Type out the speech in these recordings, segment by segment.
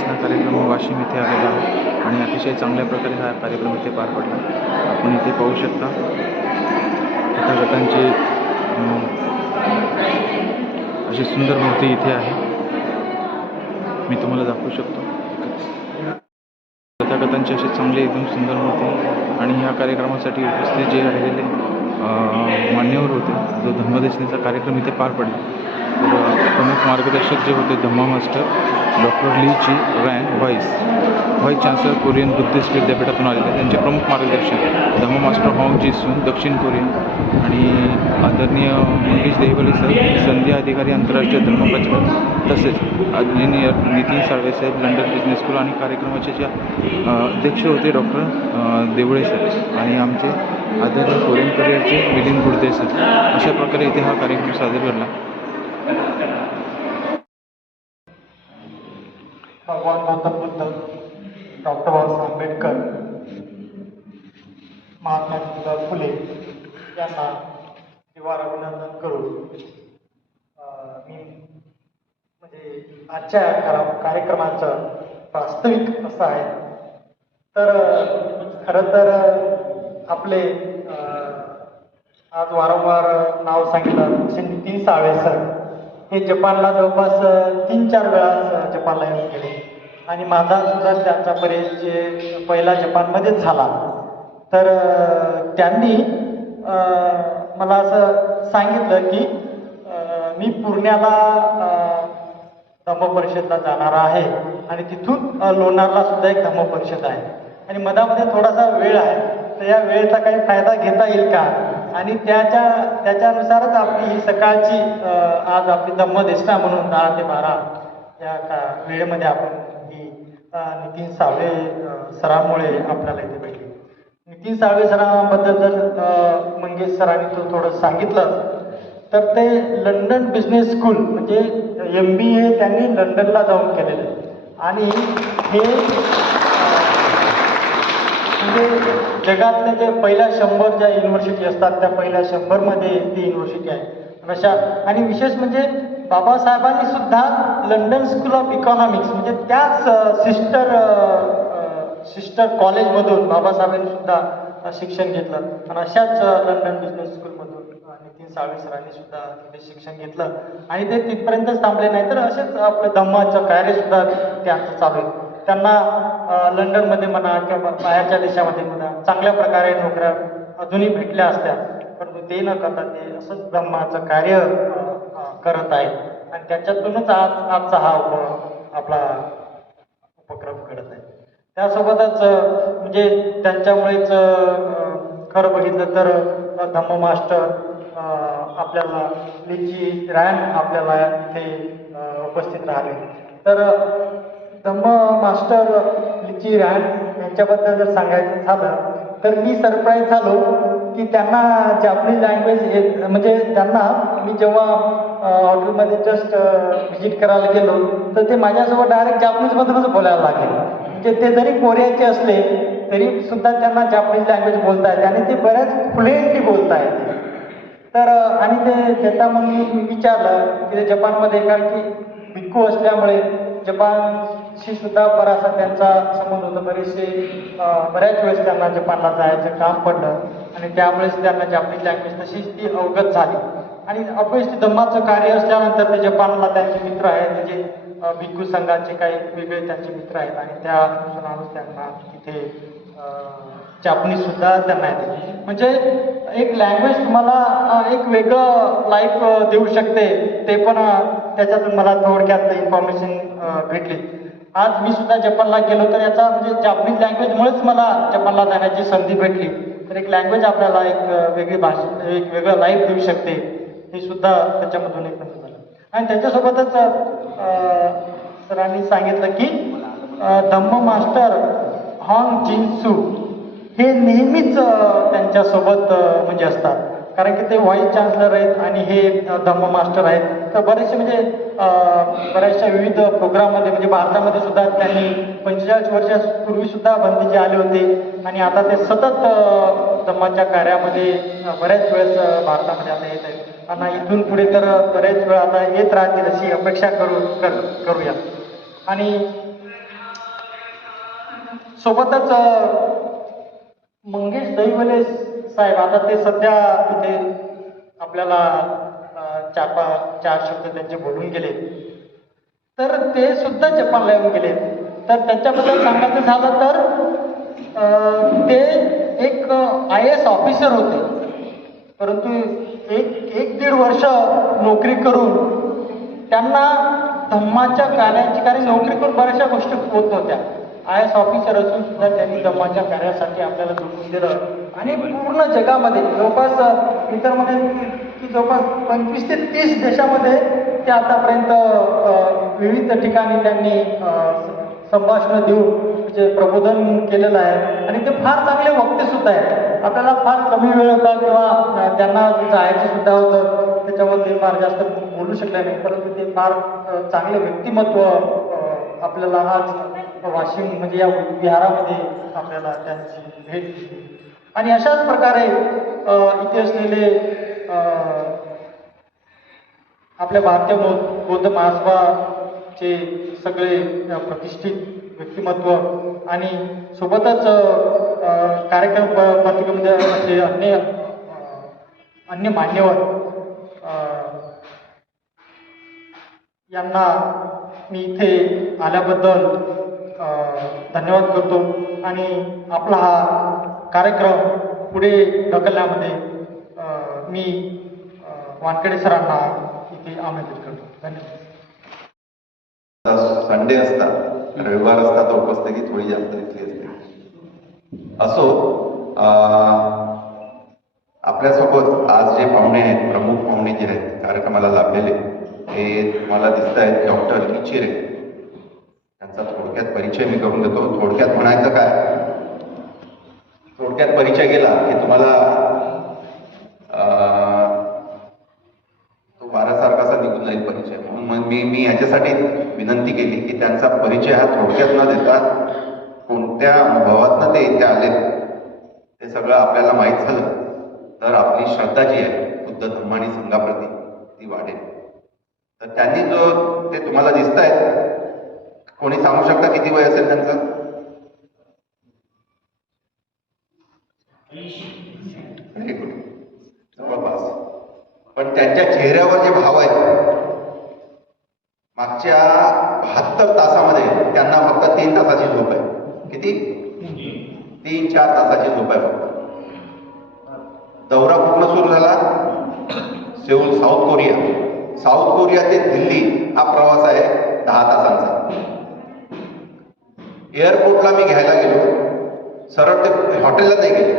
धम्मदेसना कार्यक्रम वाशिम येथे आलेला आहे आणि अतिशय चांगल्या प्रकारे हा कार्यक्रम इथे पार पडला. आपण इथे पाहू शकता तथागतांची अशी सुंदर मूर्ती इथे आहे. मी तुम्हाला दाखवू शकतो तथागतांची अशी चांगली एकदम सुंदर मूर्ती. आणि ह्या कार्यक्रमासाठी उपस्थित जे राहिलेले मान्यवर होते, जो धम्मदेसनेचा कार्यक्रम इथे पार पडला, तर प्रमुख मार्गदर्शक जे होते धम्मा मास्टर डॉक्टर ली ची रँग व्हाईस चान्सलर कोरियन बुद्धिस्ट विद्यापीठातून आलेले, त्यांचे प्रमुख मार्गदर्शक धम्मा मास्टर हॉंग जी सून दक्षिण कोरियन आणि आदरणीय मंगेश देहवले सर संध्या अधिकारी आंतरराष्ट्रीय धर्मप्रचारक, तसेच इंजिनियर नितीन साळवे साहेब लंडन बिझनेस स्कूल आणि कार्यक्रमाचे जे अध्यक्ष होते डॉक्टर देवळे सर आणि आमचे आदरणीय कोरियन करिअरचे मिलिंद गुडदे सर. अशा प्रकारे इथे हा कार्यक्रम सादर घडला. भगवान गौतम बुद्ध, डॉक्टर बाबासाहेब आंबेडकर, महात्मा ज्योतिबा फुले यांना दिवार अभिनंदन करून मी म्हणजे आजच्या कार्यक्रमाचं वास्तविक असं आहे. तर खरं तर आपले आज वारंवार नाव सांगितलं असे नितीन साळवे सर हे जपानला जवळपास 3-4 वेळा जपानला येऊन गेले आणि माझा सुद्धा त्यांचा परिचय पहिला जपानमध्येच झाला. तर त्यांनी मला असं सांगितलं की मी पुण्याला धम्मपरिषदला जाणार आहे आणि तिथून लोणारला सुद्धा एक धम्मपरिषद आहे आणि मधामध्ये थोडासा वेळ आहे, तर या वेळेचा काही फायदा घेता येईल का आणि त्याच्यानुसारच आपली ही सकाळची आज आपली धम्मदेसना म्हणून 10 ते 12 या वेळेमध्ये आपण ही नितीन साळवे सरांमुळे आपल्याला इथे भेटली. नितीन साळवे सरांबद्दल जर मंगेश सरांनी थोडं सांगितलं तर ते लंडन बिझनेस स्कूल म्हणजे MBA त्यांनी लंडनला जाऊन केलेलं आहे आणि हे म्हणजे जगातल्या जे पहिल्या 100 ज्या युनिव्हर्सिटी असतात त्या पहिल्या 100 मध्ये ती युनिव्हर्सिटी आहे अशा. आणि विशेष म्हणजे बाबासाहेबांनी सुद्धा लंडन स्कूल ऑफ इकॉनॉमिक्स म्हणजे त्याच सिस्टर कॉलेजमधून बाबासाहेबांनी सुद्धा शिक्षण घेतलं आणि अशाच लंडन बिझनेस स्कूलमधून नितीन साळवे सरांनी सुद्धा तिथे शिक्षण घेतलं आणि ते तिथपर्यंतच थांबले नाही तर असेच आपलं धम्माचं कार्य सुद्धा त्यांचं चालू आहे. त्यांना लंडनमध्ये म्हणा किंवा बाहेरच्या देशामध्ये म्हणा चांगल्या प्रकारे नोकऱ्या अजूनही भेटल्या असत्या, परंतु ते न करता ते असंच धम्माचं कार्य करत आहेत आणि त्याच्यातूनच आजचा हा आपला उपक्रम घडत आहे. त्यासोबतच म्हणजे त्यांच्यामुळेच खरं बघितलं तर धम्म मास्टर आपल्याला लीची रँग आपल्याला इथे उपस्थित राहिले. तर धम्म मास्टर लीची रँग यांच्याबद्दल जर सांगायचं झालं तर मी सरप्राईज झालो की त्यांना जापनीज लँग्वेज म्हणजे त्यांना मी जेव्हा हॉटेलमध्ये जस्ट व्हिजिट करायला गेलो तर ते माझ्यासोबत डायरेक्ट जापनीजमधूनच बोलायला लागले. म्हणजे ते जरी कोरियाचे असले तरी सुद्धा त्यांना जापनीज लँग्वेज बोलता येते आणि ते बऱ्याच फ्लुएंटली बोलता येते. तर आणि ते देता मग मी विचारलं की ते जपानमध्ये कारण की भिक्खू असल्यामुळे जपानशी सुद्धा बराचसा त्यांचा संबंध होता. बऱ्याच वेळेस त्यांना जपानला जायचं काम पडलं आणि त्यामुळेच त्यांना जापनीज लँग्वेज तशीच ती अवगत झाली. आणि ऑब्व्हियसली धम्माचं कार्य असल्यानंतर ते जपानला त्यांचे मित्र आहेत म्हणजे भिक्खू संघाचे काही वेगळे त्यांचे मित्र आहेत आणि त्या अनुषंगानेच त्यांना तिथे जापनीज सुद्धा त्यांना येते. म्हणजे एक लँग्वेज तुम्हाला एक वेगळं लाईफ देऊ शकते, ते पण त्याच्यातून मला थोडक्यात इन्फॉर्मेशन भेटली. आज मी सुद्धा जपानला गेलो तर याचा म्हणजे जापनीज लँग्वेजमुळेच मला जपानला जाण्याची संधी भेटली. तर एक लँग्वेज आपल्याला एक वेगळी भाषा एक वेगळं लाईफ देऊ शकते, हे सुद्धा त्याच्यामधून एक झालं. आणि त्याच्यासोबतच सरांनी सांगितलं की धम्म मास्टर हॉंग जिनसू हे नेहमीच त्यांच्यासोबत म्हणजे असतात, कारण की ते व्हाईस चान्सलर आहेत आणि हे धम्म मास्टर आहेत. तर बरेचसे म्हणजे बऱ्याचशा विविध प्रोग्राममध्ये म्हणजे भारतामध्ये सुद्धा त्यांनी 45 वर्षापूर्वी सुद्धा बंदीचे आले होते आणि आता ते सतत धम्माच्या कार्यामध्ये बऱ्याच वेळेस भारतामध्ये आता येत आहेत आणि इथून पुढे तर बरेच वेळ आता येत राहतील अशी अपेक्षा करूया. आणि सोबतच मंगेश दहिवले साहेब, आता ते सध्या इथे आपल्याला चार शब्द त्यांचे बोलून गेले, तर ते सुद्धा जपानला येऊन गेले. तर त्यांच्याबद्दल सांगायचं झालं तर ते एक IAS ऑफिसर होते, परंतु एक दीड वर्ष नोकरी करून त्यांना धम्माच्या कार्याची, कारण नोकरी करून बऱ्याचशा गोष्टी होत नव्हत्या. IAS ऑफिसर असून सुद्धा त्यांनी धम्माच्या कार्यासाठी आपल्याला झोपून दिलं आणि पूर्ण जगामध्ये जवळपास इतर म्हणेल की जवळपास 25 ते 30 देशामध्ये ते आतापर्यंत विविध ठिकाणी त्यांनी संभाषणं देऊन जे प्रबोधन केलेलं आहे आणि ते फार चांगले वक्ते सुद्धा आहेत. आपल्याला फार कमी वेळ होता किंवा त्यांना जायचं सुद्धा होतं, त्याच्यावर ते फार जास्त बोलू शकले नाही, परंतु ते फार चांगले व्यक्तिमत्व आपल्याला आज वाशिम म्हणजे या विहारामध्ये आपल्याला त्यांची भेट दिली. आणि अशाच प्रकारे इथे असलेले आपल्या भारतीय बौद्ध महासभाचे सगळे प्रतिष्ठित व्यक्तिमत्व आणि सोबतच कार्यक्रम पत्रिकेमध्ये म्हणजे अन्य मान्यवर यांना मी इथे आल्याबद्दल धन्यवाद करतो आणि आपला हा कार्यक्रम पुढे ढकलण्यामध्ये मी वानखेडे सरांना इथे आमंत्रित करतो. धन्यवाद. संडे असता, रविवार असता तर उपस्थिती थोडी जास्त दिसली असते. असो, आपल्यासोबत आज जे पाहुणे आहेत, प्रमुख पाहुणे जे आहेत कार्यक्रमाला लाभलेले, हे तुम्हाला दिसत आहेत डॉक्टर किचिरे. त्यांचा थोडक्यात परिचय मी करून देतो. थोडक्यात म्हणायचं काय, थोडक्यात परिचय गेला की तुम्हाला तो वाऱ्यासारखासा निघून जाईल परिचय. म्हणून मग मी ह्याच्यासाठी विनंती केली की त्यांचा परिचय हा थोडक्यात न देता कोणत्या अनुभवातनं ते इथे आले ते सगळं आपल्याला माहीत झालं तर आपली श्रद्धा जी आहे बुद्ध धम्म आणि संघाप्रती ती वाढेल. तर त्यांनी जो ते तुम्हाला दिसत आहेत, कोणी सांगू शकता किती वय असेल त्यांचं? व्हेरी गुड, जवळपास. पण त्यांच्या चेहऱ्यावर जे भाव आहेत, मागच्या 72 तासामध्ये त्यांना फक्त 3 तासाची झोप आहे. किती? 3-4 तासाची झोप आहे फक्त. दौरा कुठनं सुरू झाला? Seoul, south Korea. South Korea ते दिल्ली हा प्रवास आहे 10 तासांचा. एअरपोर्टला मी घ्यायला गेलो, सरळ ते हॉटेलला नाही गेले,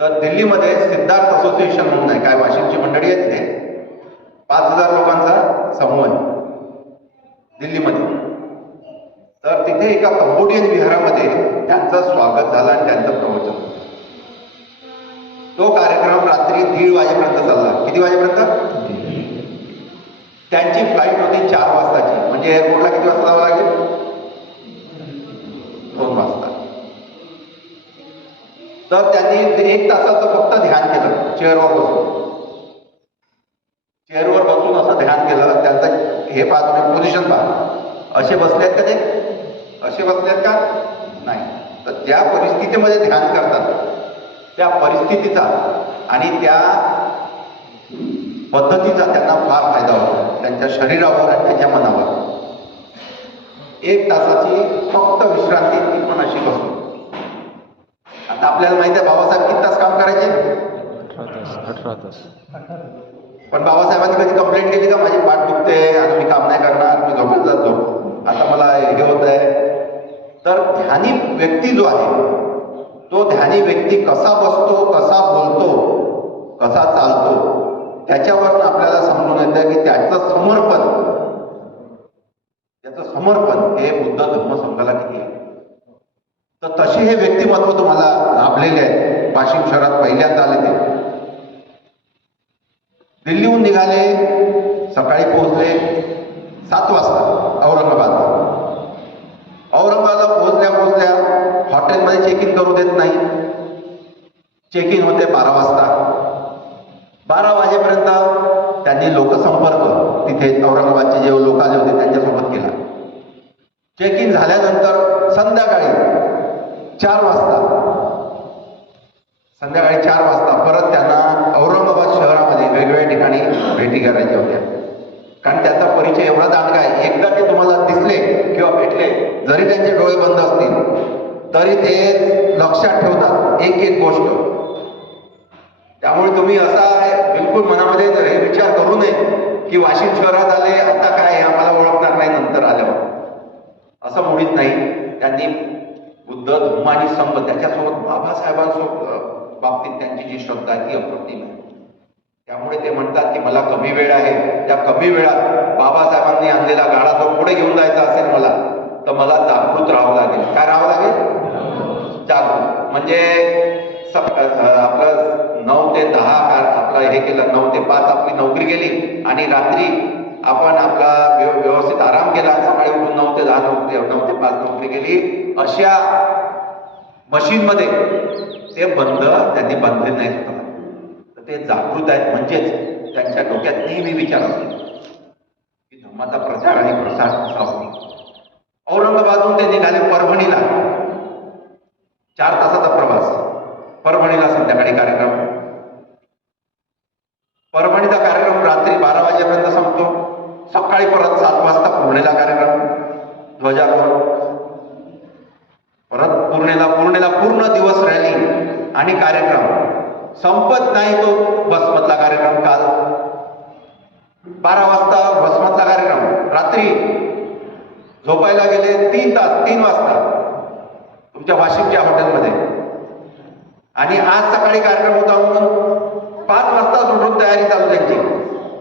तर दिल्लीमध्ये सिद्धार्थ असोसिएशन म्हणून आहे, काय वाशिमची मंडळी आहे तिथे, 5000 लोकांचा समूह आहे दिल्लीमध्ये. तर तिथे एका कंबोडियन विहारामध्ये त्यांचं स्वागत झालं आणि त्यांचं प्रवचन. तो कार्यक्रम रात्री 1:30 वाजेपर्यंत चालला. किती वाजेपर्यंत? त्यांची फ्लाईट होती 4 वाजताची, म्हणजे एअरपोर्टला किती वाजता जावं लागेल? 2 वाजता. तर त्यांनी 1 तासाचं फक्त ध्यान केलं, चेअरवर बसून असं ध्यान केलं. त्यांचं हे पहा, तुम्ही पोझिशन पहा, असे बसलेत का ते? असे बसलेत का? नाही. तर ज्या परिस्थितीमध्ये ध्यान करतात त्या परिस्थितीचा आणि त्या पद्धतीचा त्यांना फार फायदा होतो, त्यांच्या शरीरावर आणि त्यांच्या मनावर. 1 तासाची फक्त विश्रांती, ती पण अशी बसून. आता आपल्याला माहिती आहे बाबासाहेब किती तास काम करायचे? 18 तास. पण बाबासाहेबांनी कधी कंप्लेंट केली का माझी पाठ दुखते आणि मी काम नाही करणार, मी झोपेत जातो, आता मला हे होत आहे? तर ध्यानी व्यक्ती जो आहे, तो ध्यानी व्यक्ती कसा बसतो, कसा बोलतो, कसा चालतो, त्याच्यावर आपल्याला समजून येतं की त्याचं समर्पण हे बुद्ध धम्म संघाला किती आहे. तर तसे हे व्यक्तिमत्व तुम्हाला लाभलेले आहेत. वाशिम शहरात पहिल्यांदा आले ते. दिल्लीहून निघाले, सकाळी पोहोचले 7 वाजता औरंगाबादला पोहोचल्या हॉटेलमध्ये चेक इन करू देत नाही. चेक इन होते 12 वाजता. 12 वाजेपर्यंत त्यांनी लोकसंपर्क तिथे औरंगाबादचे जे लोक आले होते त्यांच्यासोबत केला. चेक इन झाल्यानंतर संध्याकाळी 4 वाजता परत त्यांना औरंगाबाद शहरामध्ये वेगवेगळ्या ठिकाणी भेटी करायच्या होत्या. कारण त्याचा परिचय एवढा दांडगा आहे. एकदा ते तुम्हाला दिसले किंवा भेटले, जरी त्यांचे डोळे बंद असतील तरी ते लक्षात ठेवतात एक एक गोष्ट. त्यामुळे तुम्ही असा बिलकुल मनामध्ये जर हे विचार करू नये की वाशिम शहरात आले आता काय आम्हाला ओळखणार नाही नंतर आल्यावर, असं मुळीच नाही. त्यांनी बुद्ध धम्म आणि संघ त्याच्यासोबत बाबासाहेबांसोबत बाबतीत त्यांची जी श्रद्धा आहे ती अप्रतिम आहे. त्यामुळे ते म्हणतात की मला कमी वेळ आहे, त्या कमी वेळात बाबासाहेबांनी आणलेला गाडा तो पुढे घेऊन जायचा असेल मला, तर मला जागृत राहावं लागेल. काय राहावं लागेल? जागृत. म्हणजे आपलं 9 ते 10 आपलं हे केलं, 9 ते 5 आपली नोकरी गेली आणि रात्री आपण आपला व्यवस्थित आराम केला, सकाळी उठून 9 ते 10 नोकरी, 9 ते 5 नोकरी केली. अशा मशीनमध्ये ते त्यांनी बांधले नाहीत. तर ते जागृत आहेत, म्हणजेच त्यांच्या डोक्यात नेहमी विचार असतो की धर्माचा प्रचार आणि प्रसार कसा होईल. औरंगाबादहून ते निघाले परभणीला, 4 तासाचा प्रवास. परभणीला संध्याकाळी कार्यक्रम. परभणीचा कार्यक्रम रात्री 12 वाजेपर्यंत संपतो. सकाळी परत 7 वाजता पुणेला कार्यक्रम, ध्वजारोहण. परत पूर्णेला पूर्ण दिवस रॅली आणि कार्यक्रम. संपत नाही तो बसमधला कार्यक्रम. काल 12 वाजता बसमधला कार्यक्रम, रात्री झोपायला गेले 3 वाजता तुमच्या वाशिमच्या हॉटेलमध्ये, आणि आज सकाळी कार्यक्रम होता म्हणून 5 वाजता उठून तयारी चालू त्यांची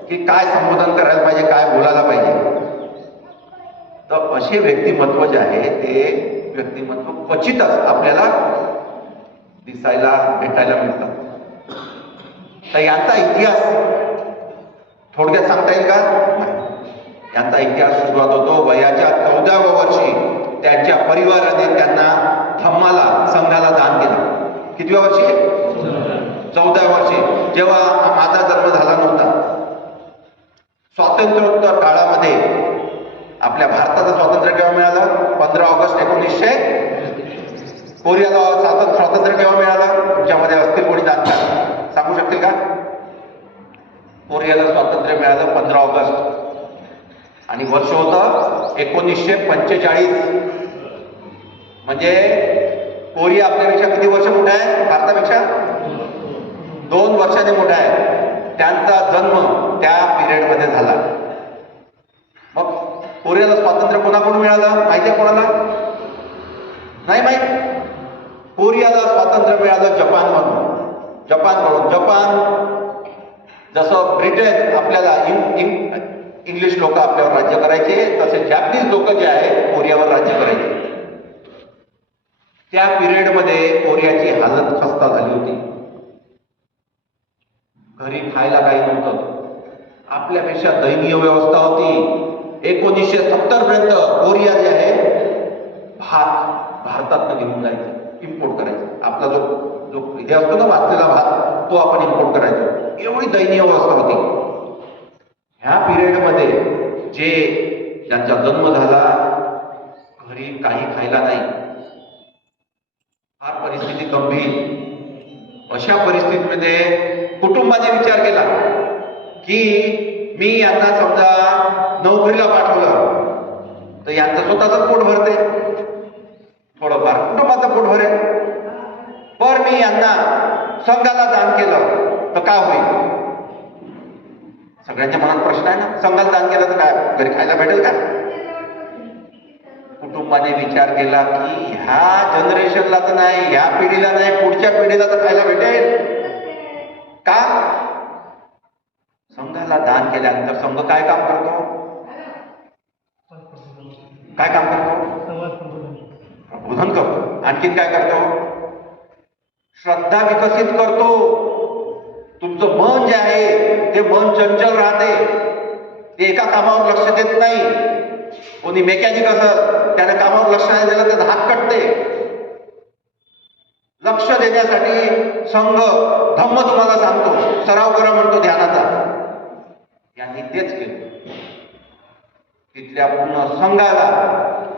की काय संबोधन करायला पाहिजे, काय बोलायला पाहिजे. तर असे व्यक्तिमत्व जे आहे ते व्यक्तिमत्व क्वचितच आपल्याला दिसायला भेटायला मिळतात. तर यांचा इतिहास थोडक्यात सांगता येईल का? यांचा इतिहास सुरुवात होतो वयाच्या 14व्या वर्षी त्यांच्या परिवाराने त्यांना धम्माला, संघाला दान केलं. कितव्या वर्षी? 14व्या वर्षी, जेव्हा माझा जन्म झाला नव्हता. स्वातंत्र्योत्तर काळामध्ये आपल्या भारताचं स्वातंत्र्य केव्हा मिळालं? 15 ऑगस्ट 1900. कोरियाला स्वातंत्र्य केव्हा मिळालं? तुमच्यामध्ये असतील कोणी जाणकार, सांगू शकतील का? कोरियाला स्वातंत्र्य मिळालं 15 ऑगस्ट आणि वर्ष होतं 1945. म्हणजे कोरिया आपल्यापेक्षा किती वर्ष मोठा आहे? भारतापेक्षा 2 वर्षांनी मोठा आहे. त्यांचा जन्म त्या पिरियडमध्ये झाला. मग कोरियाला स्वातंत्र्य कोणाकडून मिळालं माहिती आहे कोणाला? नाही माहित. कोरियाला स्वातंत्र्य मिळालं जपानकडून. जपान जसं ब्रिटन आपल्याला इंग्लिश लोक आपल्यावर राज्य करायचे, तसे जॅपनीज लोक जे आहे कोरियावर राज्य करायचे. त्या पिरियडमध्ये कोरियाची हालत खस्ता झाली होती. घरी खायला काही नव्हतं. आपल्यापेक्षा दयनीय व्यवस्था होती. 1970 पर्यंत कोरिया जे आहे भात भारतात घेऊन जायचं, इम्पोर्ट करायचं. आपला जो हे असतो ना वाचलेला भात, तो आपण इम्पोर्ट करायचो. एवढी दयनीय अवस्था होती. ह्या पिरियडमध्ये ज्यांचा जन्म झाला, घरी काही खायला नाही, फार परिस्थिती गंभीर. अशा परिस्थितीमध्ये कुटुंबाने विचार केला की मी यांना समजा नोकरीला पाठवलं तर यांचं स्वतःच पोट भरते, थोडंफार कुटुंबाचं पोट भरेल. पण मी यांना संघाला दान केलं तर काय होईल? सगळ्यांच्या मनात प्रश्न आहे ना. संघाला दान केलं तर काय घरी खायला भेटेल का? कुटुंबाने विचार केला की ह्या जनरेशनला तर नाही, ह्या पिढीला नाही, पुढच्या पिढीला तर खायला भेटेल का? संघाला दान केल्यानंतर संघ काय काम करतो? प्रबोधन करतो. आणखीन काय करतो? श्रद्धा विकसित करतो. तुमचं मन जे आहे ते मन चंचल राहते, ते एका कामावर लक्ष देत नाही. कोणी मेकॅनिक असेल त्याने कामावर लक्ष नाही दिलं तर हात कटते. लक्ष देण्यासाठी संघ धम्म तुम्हाला सांगतो, सराव करा म्हणतो ध्यानाचा. यांनी तेच केलं. तिथल्या पूर्ण संघाला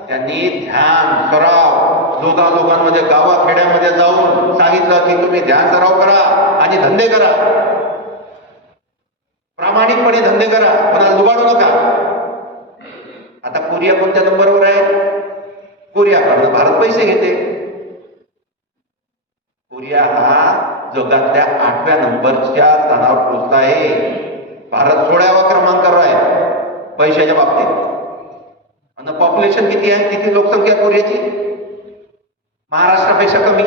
त्यांनी त्यांनी ध्यान सराव लोकांमध्ये गावाखेड्यामध्ये जाऊन सांगितलं की तुम्ही ध्यान सराव करा आणि धंदे करा, प्रामाणिकपणे धंदे करा, कोणाला लुबाडू नका. आता कोरिया कोणत्या नंबरवर आहे? कोरियाकडून भारत पैसे घेते. कोरिया हा जगातल्या 8व्या नंबरच्या स्थानावर पोहोचला आहे. भारत 16व्या क्रमांकावर आहे पैशाच्या बाबतीत. आणि पॉप्युलेशन किती आहे? किती लोकसंख्या कोरियाची? महाराष्ट्रापेक्षा कमी.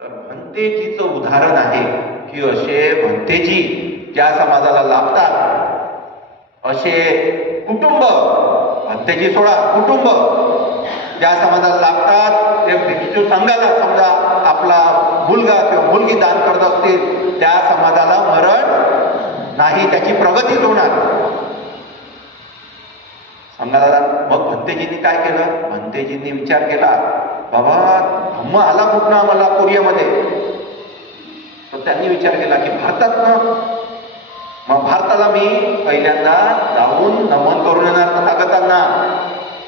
तर भंतेजीचं उदाहरण आहे की असे भंतेजी ज्या समाजाला लाभतात, असे कुटुंब, भंतेजी सोडा, कुटुंब ज्या समाजाला लाभतात, ते भिक्षू संघाला समजा आपला मुलगा किंवा मुलगी दान करत असतील, त्या समाजाला मरण नाही, त्याची प्रगतीच होणार. संघाला मग भंतेजींनी काय केलं? भंतेजींनी विचार केला, बाबा धम्म आला कुठं आम्हाला कोरियामध्ये? तर त्यांनी विचार केला की भारतात ना, मग भारताला मी पहिल्यांदा जाऊन नमन करून येणार तथागतांना.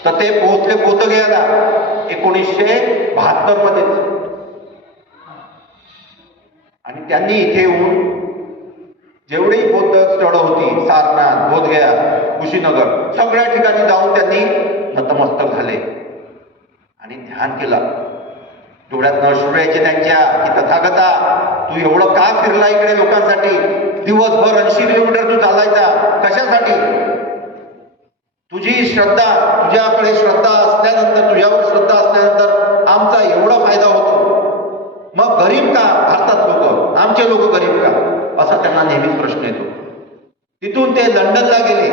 तर ते पोहोचले बोधगयाला 1972 मध्ये. आणि त्यांनी इथे येऊन जेवढी बौद्ध स्थळं होती, सारनाथ, बोधगया, कुशीनगर, सगळ्या ठिकाणी जाऊन त्यांनी नतमस्तक झाले आणि ध्यान केलं. डोळ्यात नळशुर यायचे त्यांच्या की तथागता तू एवढं का फिरला इकडे लोकांसाठी? दिवसभर 80 किलोमीटर तू चालायचा कशासाठी? तुझी श्रद्धा, तुझ्याकडे श्रद्धा असल्यानंतर, तुझ्यावर श्रद्धा असल्यानंतर आमचा एवढा फायदा होतो, मग गरीब का भारतात लोक, आमचे लोक गरीब का? असा त्यांना नेहमीच प्रश्न येतो. तिथून ते लंडनला गेले.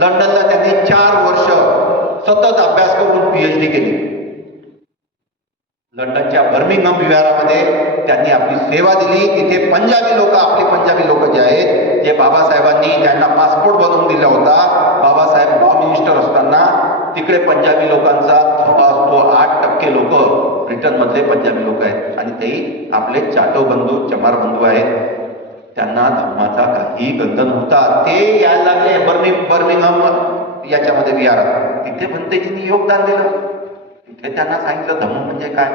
लंडनला त्यांनी 4 वर्ष सतत अभ्यास करून PhD केली. लंडनच्या बर्मिंगहम विहारामध्ये त्यांनी आपली सेवा दिली. तिथे पंजाबी लोक, आपले पंजाबी लोक जे आहेत, जे बाबासाहेबांनी ज्यांना पासपोर्ट बनवून दिला होता, बाबासाहेब लॉ मिनिस्टर असताना, तिकडे पंजाबी लोकांचा थोडा असतो. 8% लोक ब्रिटन मधले पंजाबी लोक आहेत आणि तेही आपले चाटो बंधू, चमार बंधू आहेत. त्यांना धर्माचा काही गंध नव्हता. ते यायला लागले बर्मिंगहम याच्यामध्ये विहारात. तिथे भंतेजींनी योगदान दिलं. तिथे त्यांना सांगितलं धम्म म्हणजे काय.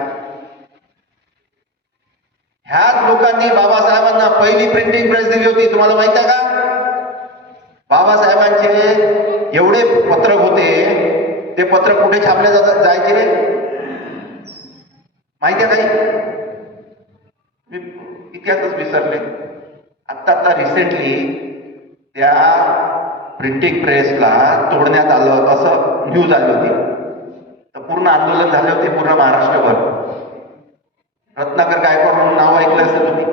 ह्याच लोकांनी बाबासाहेबांना पहिली प्रिंटिंग प्रेस दिली होती. तुम्हाला माहित आहे का? बाबासाहेबांचे एवढे पत्रक होते, ते पत्रक कुठे छापले जायचे माहिती आहे काही? मी इतिहासच विसरले. आता रिसेंटली त्या प्रिंटिंग प्रेसला तोडण्यात आलं असं न्यूज आली होती. तर पूर्ण आंदोलन झाले होते पूर्ण महाराष्ट्रभर. रत्नाकर गायकवाड म्हणून नाव ऐकलं असेल तुम्ही?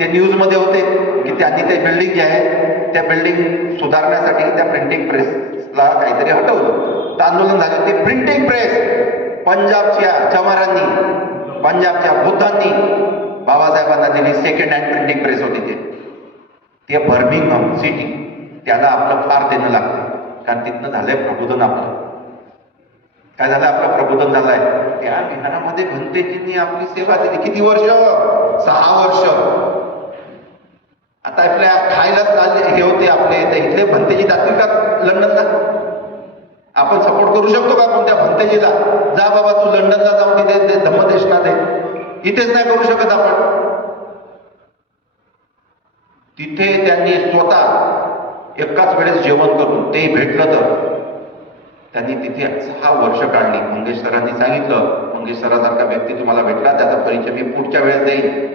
ते न्यूज मध्ये होते की त्यांनी ते बिल्डिंग जे आहे त्या बिल्डिंग सुधारण्यासाठी त्या प्रिंटिंग प्रेसला काहीतरी हटवलं. तर आंदोलन झाले होते. प्रिंटिंग प्रेस पंजाबच्या चमारांनी, पंजाबच्या बुद्धांनी बाबासाहेबांना दिली. सेकंड हँड प्रिंटिंग प्रेस होती ते बर्मिंगहम सिटी. त्याला आपलं फार देणं लागतं, कारण तिथनं झालंय प्रबोधन. आपलं काय झालं? आपलं प्रबोधन झालंय. त्या विहारामध्ये भंतेजींनी आपली सेवा दिली. किती वर्ष? 6 वर्ष. आता आपल्या खायलाच हे होते आपले, तर इथले भंतेजी जातील का लंडनला? आपण सपोर्ट करू शकतो का कोणत्या भंतेजीला? जा बाबा तू लंडनला जाऊन तिथे धम्मदेशना दे. इथेच नाही करू शकत आपण. तिथे त्यांनी स्वतः एकाच वेळेस जेवण करून, तेही भेटलं तर, त्यांनी तिथे 6 वर्ष काढली. मंगेश सरांनी सांगितलं, मंगेश सरासारखा व्यक्ती तुम्हाला भेटला, त्याचा परिचय मी पुढच्या वेळेस देईन,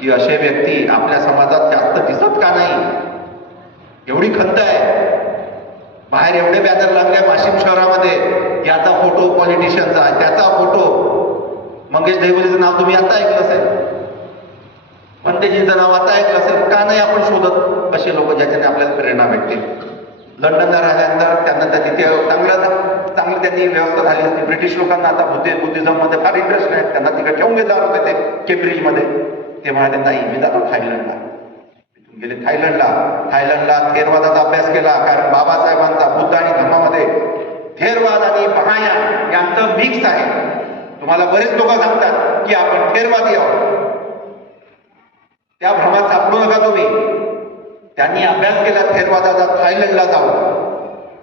की असे व्यक्ती आपल्या समाजात जास्त दिसत का नाही? एवढी खंत आहे. बाहेर एवढे बॅनर लागले वाशिम शहरामध्ये, याचा फोटो पॉलिटिशियनचा आहे, त्याचा फोटो. मंगेश देवलीचं नाव तुम्ही आता ऐकलं असेल, भंतेजींचं नाव आता ऐकलं असेल. का नाही आपण शोधत असे लोक ज्याच्याने आपल्याला प्रेरणा भेटते? लंडनला राहिल्यानंतर त्यांना त्या तिथे चांगली त्यांनी व्यवस्था झाली असती. ब्रिटिश लोकांना आता बुद्धिझम मध्ये फार इंटरेस्ट नाही, त्यांना तिकडे ठेवून गेल्यावर होते ते केम्ब्रिज मध्ये. ते म्हणाले नाही, मी जातो थायलंडला. तिथून गेले थायलंडला थेरवादाचा अभ्यास केला, कारण बाबासाहेबांचा बुद्ध आणि धम्मामध्ये थेरवाद आणि महायान यांचं मिक्स आहे. तुम्हाला बरेच लोक सांगतात की आपण थेरवादी आहोत. त्या भ्रमात सापडू नका तुम्ही. त्यांनी अभ्यास केला थेरवादाचा थायलंडला जाऊन,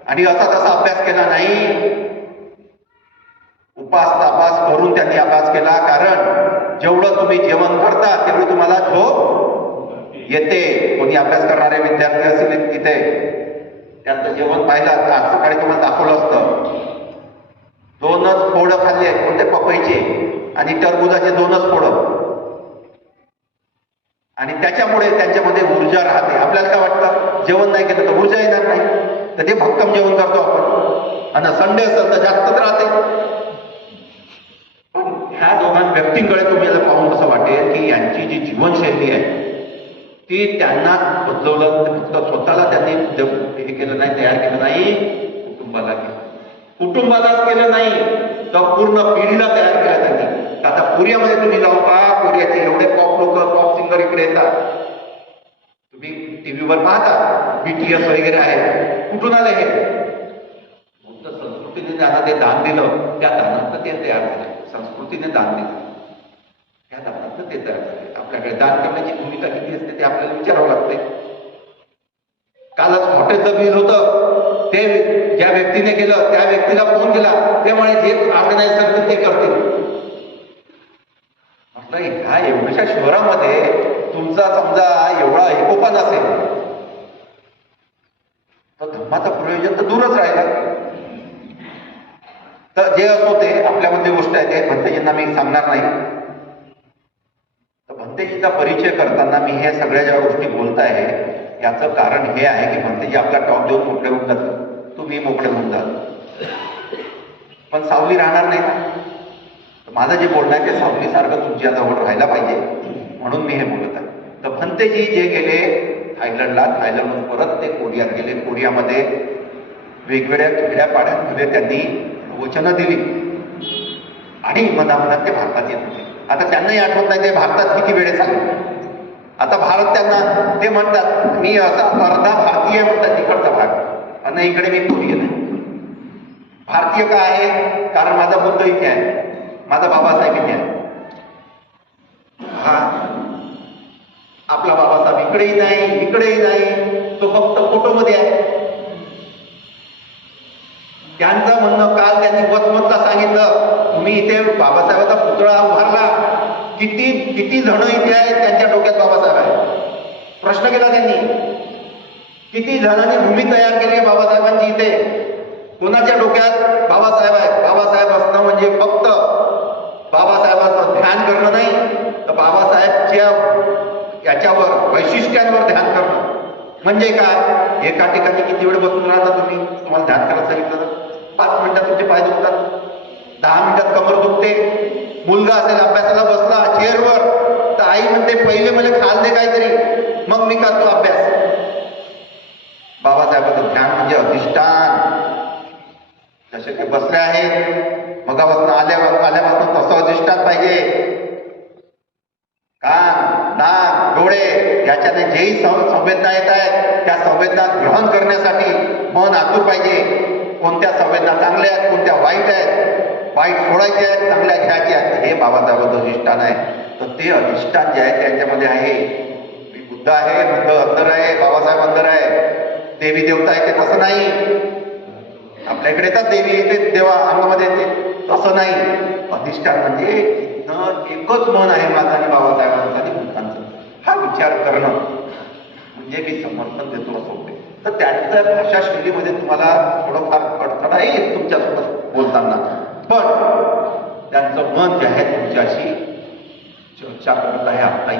आणि असा तसा अभ्यास केला नाही, उपास तापास करून त्यांनी अभ्यास केला. कारण जेवढं तुम्ही जेवण करता तेवढी तुम्हाला झोप येते. कोणी अभ्यास करणारे विद्यार्थी असतील तिथे, त्यांचं जेवण पाहिलं, आज सकाळी तुम्हाला दाखवलं असतं, 2च फोडं खाल्ले, कोणते पपईचे आणि टरबुजाचे 2च फोडं, आणि त्याच्यामुळे त्यांच्यामध्ये ऊर्जा राहते. आपल्याला काय वाटतं, जेवण नाही केलं तर ऊर्जा येणार नाही, तर ते भक्कम जेवण करतो आपण, आणि संडे असेल तर जास्तच राहते. ह्या दोघां व्यक्तींकडे तुम्हाला पाहून कसं वाटेल की यांची जी जीवनशैली आहे ती त्यांना बदलवलं, फक्त स्वतःला त्यांनी हे केलं नाही, तयार केलं नाही, कुटुंबाला केलं. कुटुंबालाच केलं नाही तर पूर्ण पिढीला तयार केलं त्यांनी. आता कोरियामध्ये तुम्ही जाऊन पहा, कोरियाचे एवढे पॉप लोक, पॉप सिंगर इकडे येतात, तुम्ही टीव्हीवर पाहता, BTS वगैरे आहे. कुठून आले हे? संस्कृतीने त्यांना ते दान दिलं, त्या दानातनं ते तयार झाले. संस्कृतीने दान दिलं, त्या दानातनं ते तयार झाले. आपल्याकडे दान करण्याची भूमिका किती असते ते आपल्याला विचारावं लागते. कालच हॉटेलचं बिल होतं, ते ज्या व्यक्तीने केलं त्या व्यक्तीला फोन केला, ते म्हणे जे ऑर्गनाईज करतील ते करतील. म्हटलं ह्या एवढ्याशा शहरामध्ये तुमचा समजा एवढा एकोपा नसेल तर धर्माचं प्रयोजन तर दूरच राहिलं. तर जे असो ते आपल्यामध्ये गोष्ट आहे, ते भंतेजींना मी सांगणार नाही. तर भंतेजीचा परिचय करताना मी हे सगळ्या ज्या गोष्टी बोलत आहे याचं कारण हे आहे की भंतेजी आपला टॉप देऊन मोकळे होऊन जातात, तुम्ही मोकळे होऊन जाल, पण सावली राहणार नाही ना. माझं जे बोलणं आहे ते सावलीसारखं तुमच्या जवळ राहायला पाहिजे, म्हणून मी हे बोलत आहे. तर भंतेजी जे गेले थायलंडला, थायलंडहून परत ते कोरियात गेले. कोरियामध्ये वेगवेगळ्या खेड्यापाड्यांमध्ये त्यांनी वचनं दिली आणि मनामनात ते भारतात येत होते. आता त्यांनाही आठवत नाही ते भारतात किती वेळेस आले. आता भारत त्यांना ते म्हणतात, मी असा अर्धा भारतीय म्हणतात तिकडचा भाग, आणि इकडे मी कोरियन आहे. भारतीय का आहे? कारण माझा बुद्ध इथे आहे, माझा बाबासाहेब इथे आहे. हा आपला बाबासाहेब इकडेही नाही, इकडेही नाही, तो फक्त फोटोमध्ये आहे. त्यांचं म्हणणं, काल त्यांनी वसमतला सांगितलं, तुम्ही इथे बाबासाहेबाचा पुतळा उभारला, किती जण इथे आहेत त्यांच्या डोक्यात बाबासाहेब आहे. प्रश्न केला त्यांनी, किती जणांनी भूमी तयार केली आहे बाबासाहेबांची इथे, कोणाच्या डोक्यात बाबासाहेब आहे. बाबासाहेब असणं म्हणजे फक्त बाबासाहेबांचं ध्यान करणं नाही, तर बाबासाहेबच्या याच्यावर वैशिष्ट्यांवर ध्यान करणं. म्हणजे काय, एका ठिकाणी किती वेळ बसून राहता तुम्ही, तुम्हाला ध्यान करायला सांगितलं तर 5 मिनिटात तुमचे पाय दुखतात, 10 मिनिटात कमर दुखते. मुलगा असेल अभ्यासाला बसला चेअरवर, तर आई म्हणते पहिले मला खाल दे काहीतरी, मग मी करतो अभ्यास. बाबासाहेबांचं ध्यान म्हणजे अधिष्ठान. जसे ते बसले आहेत मगापासून आल्यापासून तसं अधिष्ठान पाहिजे. कान, नाक, डोळे याच्याने जेही संवेदना येत आहेत त्या संवेदना ग्रहण करण्यासाठी मन आतुर पाहिजे. कोणत्या संवेदना चांगल्या आहेत, कोणत्या वाईट आहेत, वाईट सोडायचे आहेत, चांगल्या घ्यायच्या आहेत, हे बाबासाहेबांचं अधिष्ठान आहे. तर ते अधिष्ठान जे आहे त्यांच्यामध्ये आहे. बुद्ध आहे, बुद्ध अंदर आहे, बाबासाहेब अंदर आहे. देवी देवता आहे ते तसं नाही. आपल्या इकडे येतात देवी, येते देवा अंगामध्ये येते, तसं नाही. अधिष्ठान म्हणजे एकच मन आहे माझं आणि बाबासाहेबांचं आणि बुद्धांचं, हा विचार करणं म्हणजे मी समर्थन देतो असं होते. तर त्यांच्या भाषा शैलीमध्ये तुम्हाला थोडंफार अडथळा येईल तुमच्यासोबत बोलताना, पण त्यांचं मन जे आहे तुमच्याशी चर्चा करत आहे. आताही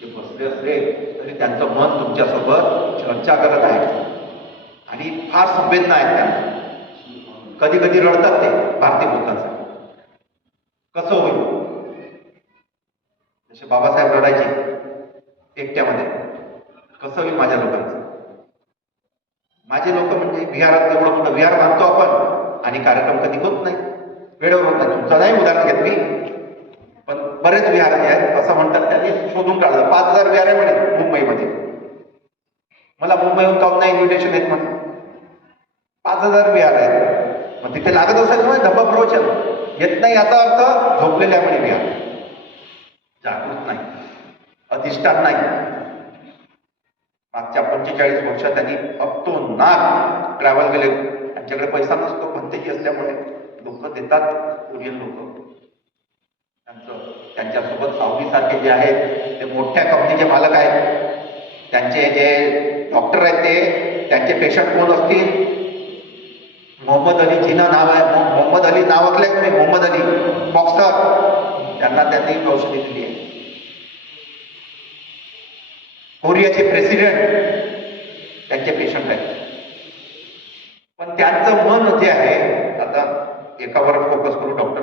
ते बसले असले तरी त्यांचं मन तुमच्यासोबत चर्चा करत आहे आणि फार संवेदना आहेत त्यांना. कधी कधी रडतात ते भारतीय बुद्धांसाठी. कसं होईल? जसे बाबासाहेब रडायचे एकट्यामध्ये, कसं होईल माझ्या लोकांचं? माझे लोक म्हणजे विहारात एवढं मोठं विहार बांधतो आपण आणि कार्यक्रम कधी होत नाही, वेळेवर होत नाही. तुमचं नाही उदाहरण घेत मी, पण बरेच विहार जे आहेत असं म्हणतात, त्यांनी शोधून काढलं 5000 विहार आहे म्हणे मुंबईमध्ये. मला मुंबईहून काऊन नाही इन्व्हिटेशन येत म्हणे? 5000 विहार आहेत, मग तिथे लागत असेल म्हणजे धब्बा प्रवचन येत नाही याचा अर्थ झोपलेल्या म्हणे विहार, जागृत नाही, अधिष्ठान नाही. मागच्या 45 वर्षात त्यांनी अतोनात ट्रॅव्हल केले. त्यांच्याकडे पैसा नसतो, भंतेजी असल्यामुळे लोक देतात, कोरियन लोक. त्यांच्यासोबत सावलीसारखे जे आहेत ते मोठ्या कंपनीचे मालक आहेत. त्यांचे जे डॉक्टर आहेत ते त्यांचे पेशंट कोण असतील? मोहम्मद अली जिना नाव आहे. मोहम्मद अली नाव ऐकलंय तुम्ही? मोहम्मद अली बॉक्सर, त्यांना त्यांनी औषधी दिली आहे. कोरियाचे प्रेसिडेंट त्यांचे पेशंट आहेत. पण त्यांचं मन जे आहे, आता एकावर फोकस करू, डॉक्टर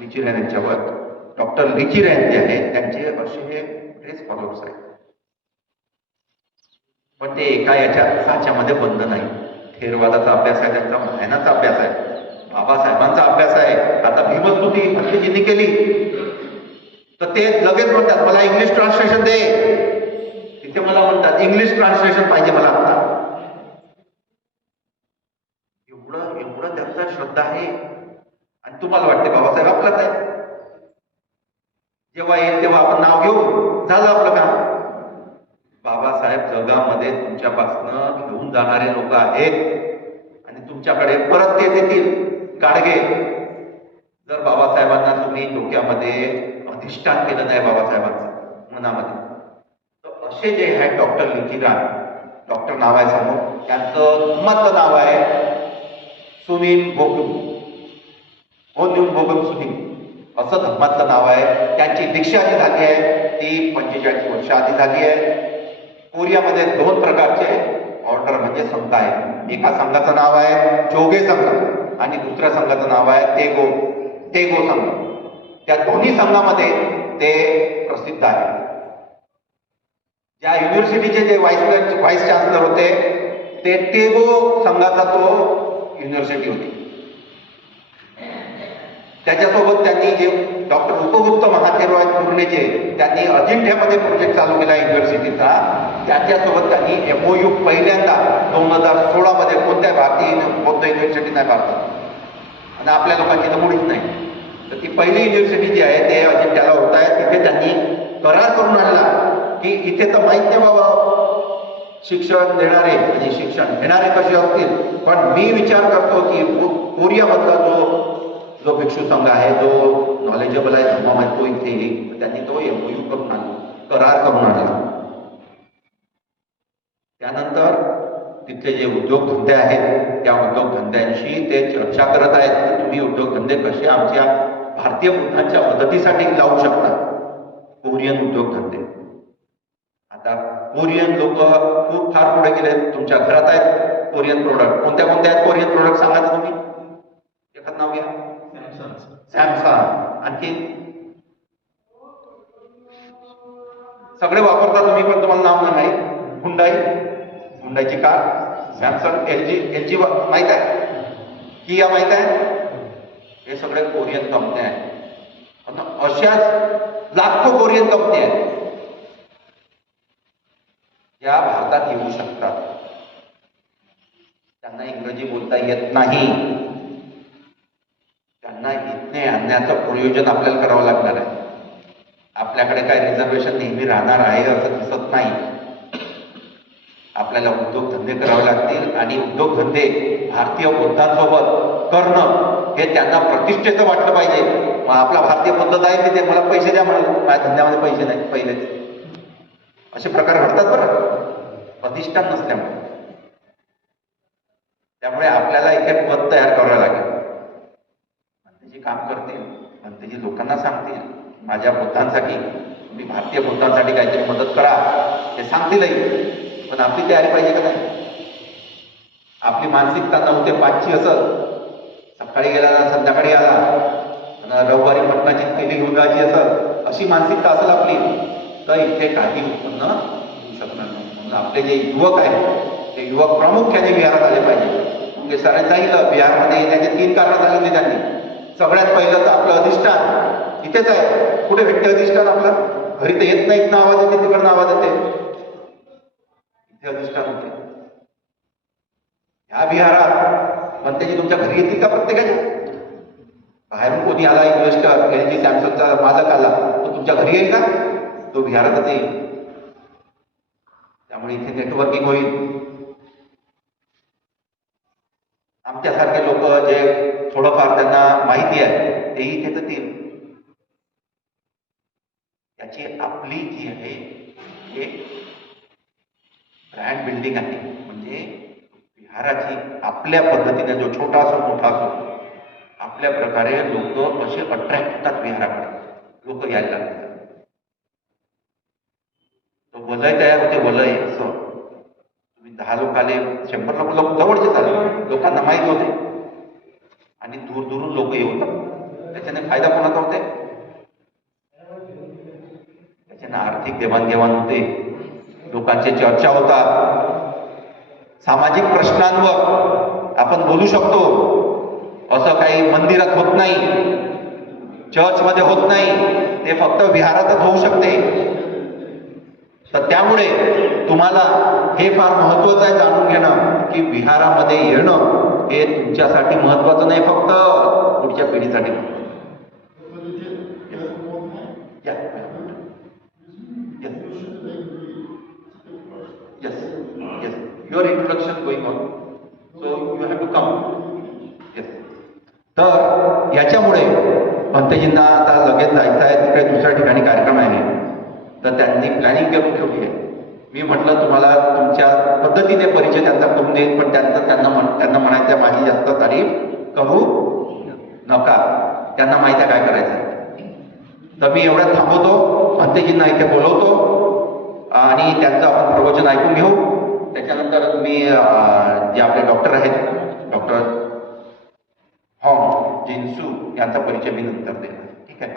लिचिरेन यांच्यावर. डॉक्टर लिचिरेन जे आहे त्यांचे असे हे ड्रेस फॉलोअर्स आहेत, पण ते एका याच्या साच्यामध्ये बंद नाही. थेरवादाचा अभ्यास आहे त्यांचा, मायनाचा अभ्यास आहे, बाबासाहेबांचा अभ्यास आहे. आता भीमस्तुती भंतेजींनी केली तर ते लगेच म्हणतात मला इंग्लिश ट्रान्सलेशन दे. तिथे मला म्हणतात इंग्लिश ट्रान्सलेशन पाहिजे मला आता. एवढं एवढं त्यांचा श्रद्धा आहे. आणि तुम्हाला वाटते बाबासाहेब आपलाच आहे, जेव्हा येईल तेव्हा आपण नाव घेऊ, झालं आपलं काम. बाबासाहेब जगामध्ये तुमच्यापासनं घेऊन जाणारे लोक आहेत आणि तुमच्याकडे परत ते देतील गाडगे. जर बाबासाहेबांना तुम्ही डोक्यामध्ये अधिष्ठान केलं नाही बाबासाहेबांचं मनामध्ये, तर असे जे आहेत डॉक्टर लिचिरान, डॉक्टर नाव आहे समोर, त्यांचं मत नाव आहे सुनील बोगम, ओन्यून बोगम सुनील असं धर्मातलं नाव आहे. त्यांची दीक्षा जी झाली आहे ती 45 वर्ष आधी झाली आहे. कोरियामध्ये 2 प्रकारचे ऑर्डर म्हणजे संघ आहे. एका संघाचं नाव आहे जोगे संघ आणि दुसऱ्या संघाचं नाव आहे तेगो संघ. त्या दोन्ही संघामध्ये ते प्रसिद्ध आहे. ज्या युनिव्हर्सिटीचे जे व्हाईस चान्सलर होते ते तेगो संघाचा तो युनिव्हर्सिटी होती. त्याच्यासोबत त्यांनी जे डॉक्टर उपगुप्त महाथेरराज पुर्णेचे त्यांनी अजिंठ्यामध्ये प्रोजेक्ट चालू केला युनिव्हर्सिटीचा, त्याच्यासोबत त्यांनी MOU पहिल्यांदा 2016 मध्ये कोणत्या भारतीय बौद्ध युनिव्हर्सिटी नाही भारतात आणि आपल्या लोकांची तर मुळीच नाही, तर ती पहिली युनिव्हर्सिटी जी आहे ते अजिंठ्याला होत आहे. तिथे त्यांनी करार करून आणला की इथे तर माहीत नाही बाबा शिक्षण देणारे आणि शिक्षण घेणारे कसे असतील, पण मी विचार करतो की कोरियामधला जो भिक्षू संघ आहे, जो नॉलेजेबल आहे धर्मामध्ये, तो इथे येईल. त्यांनी तो MOU करून आणला, करार करून आणला. त्यानंतर तिथले जे उद्योगधंदे आहेत त्या उद्योगधंद्यांशी ते चर्चा करत आहेत की तुम्ही उद्योगधंदे कसे आमच्या भारतीय बुद्धांच्या मदतीसाठी लावू शकता. कोरियन उद्योगधंदे, आता कोरियन लोक खूप फार पुढे गेले. तुमच्या घरात आहेत कोरियन प्रोडक्ट, कोणत्या कोणत्या आहेत कोरियन प्रोडक्ट सांगा तर तुम्ही एखादं नाव घ्या. सॅमसंग, आणखी सगळे वापरता तुम्ही, पण तुम्हाला नाव नाही. हुंडाईची कार, सॅमसंग, LG माहित आहे, किया माहित आहे, हे सगळे कोरियन कंपन्या आहेत. अशाच लाखो कोरियन कंपन्या आहेत ज्या भारतात येऊ शकतात. त्यांना इंग्रजी बोलता येत नाही, त्यांना इथे आणण्याचं प्रयोजन आपल्याला करावं लागणार आहे. आपल्याकडे काय रिझर्वेशन नेहमी राहणार आहे असं दिसत नाही. आपल्याला उद्योगधंदे करावे लागतील आणि उद्योगधंदे भारतीय बुद्धांसोबत करणं हे त्यांना प्रतिष्ठेचं वाटलं पाहिजे. मग आपला भारतीय बुद्ध जाईल तिथे मला पैसे द्या म्हणून, माझ्या धंद्यामध्ये पैसे नाही पहिलेच, असे प्रकार घडतात बरं, प्रतिष्ठान नसल्यामुळे. त्यामुळे आपल्याला इथे पद तयार करावं लागेल. भंतेजी काम करतील, भंतेजी लोकांना सांगतील माझ्या बुद्धांसाठी, तुम्ही भारतीय बुद्धांसाठी काहीतरी मदत करा, ते सांगतीलही. पण आपली तयारी पाहिजे का नाही? आपली मानसिकता 9 ते 5 असत, सकाळी गेला ना संध्याकाळी आला, आणि रविवारी मटणाची थैली घेऊन जायची असत, अशी मानसिकता असेल आपली, तर इथे काही उत्पन्न होऊ शकणार नाही. म्हणून आपले जे युवक आहेत ते युवक प्रामुख्याने बिहारात आले पाहिजे. म्हणजे सरांनी सांगितलं बिहारमध्ये येण्याचे 3 कारणं झाली होती त्यांनी. सगळ्यात पहिलं तर आपलं अधिष्ठान इथेच आहे. कुठे भेटते अधिष्ठान? आपलं घरी तर येत नाही, इथनं आवाज येते, तिकडनं आवाज येते, इथे अधिष्ठान होते. ह्या बिहारात म्हणते तुमच्या घरी येतील का प्रत्येकाच्या? बाहेरून कोणी आला इन्व्हेस्टर, LG सॅमसंगचा मालक आला, तो तुमच्या घरी येईल का? तो बिहारातच येईल. त्यामुळे इथे नेटवर्किंग होईल. आमच्यासारखे लोक जे थोडंफार त्यांना माहिती आहे तेही इथे येतील. याची आपली जी आहे एक ब्रँड बिल्डिंग आहे. म्हणजे विहाराची आपल्या पद्धतीने जो छोटा असो मोठा असो आपल्या प्रकारे लोक असे अट्रॅक्ट होतात विहाराकडे, लोक यायला लागतात. तो वलय तयार होते, वलय असं तुम्ही 10 लोक आले 100 लोक जवळचे झाले, लोकांना माहीत होते आणि दूर दूरून लोक येतात. त्याच्याने फायदा कोणाचा होते? त्याच्याने आर्थिक देवाणघेवाण होते, लोकांची चर्चा होतात, सामाजिक प्रश्नांवर आपण बोलू शकतो. असं काही मंदिरात होत नाही, चर्चमध्ये होत नाही, ते फक्त विहारातच होऊ शकते. तर त्यामुळे तुम्हाला हे फार महत्वाचं आहे जाणून घेणं की विहारामध्ये येणं हे तुमच्यासाठी महत्वाचं नाही, फक्त पुढच्या पिढीसाठी. Your introduction going on, so you have to come. तर याच्यामुळे भंतेजींना आता लगेच जायचं आहे, तिकडे दुसऱ्या ठिकाणी कार्यक्रम आहे, तर त्यांनी प्लॅनिंग करून ठेवली आहे. मी म्हटलं तुम्हाला तुमच्या पद्धतीने परिचय त्यांचा करून देईन, पण त्यांना म्हणायचं माझी जास्त तारीफ करू नका, त्यांना माहिती आहे काय करायचं. तर मी एवढ्यात थांबवतो, भंतेजींना इथे बोलवतो आणि त्यांचं आपण प्रवचन ऐकून घेऊ. त्याच्यानंतर मी जे आपले डॉक्टर आहेत, डॉक्टर हॉंग जिन्सू यांचा परिचय मी नंतर देणार. ठीक आहे.